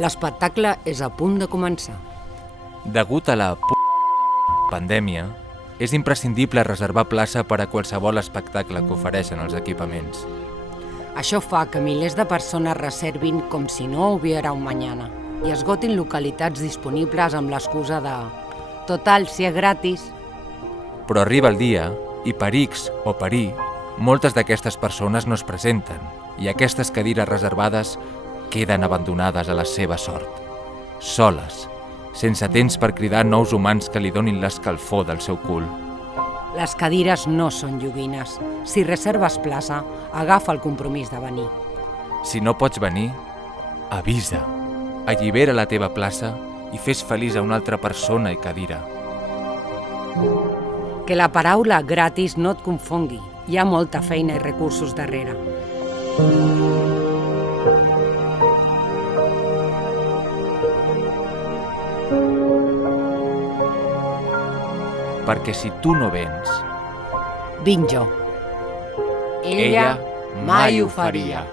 L'espectacle és a punt de començar. Degut a la pandèmia, és imprescindible reservar plaça per a qualsevol espectacle que ofereixen els equipaments. Això fa que milers de persones reservin com si no hubiera un mañana i esgotin localitats disponibles amb l'excusa de «total, si és gratis». Però arriba el dia i per X o per Y, moltes d'aquestes persones no es presenten i aquestes cadires reservades queden abandonades a la seva sort. Soles, sense temps per cridar nous humans que li donin l'escalfor del seu cul. Les cadires no són joguines. Si reserves plaça, agafa el compromís de venir. Si no pots venir, avisa. Allibera la teva plaça i fes feliç a una altra persona i cadira. Que la paraula gratis no et confongui. Hi ha molta feina i recursos darrere. Perquè si tu no vens, Vinc jo. ella mai ho faria.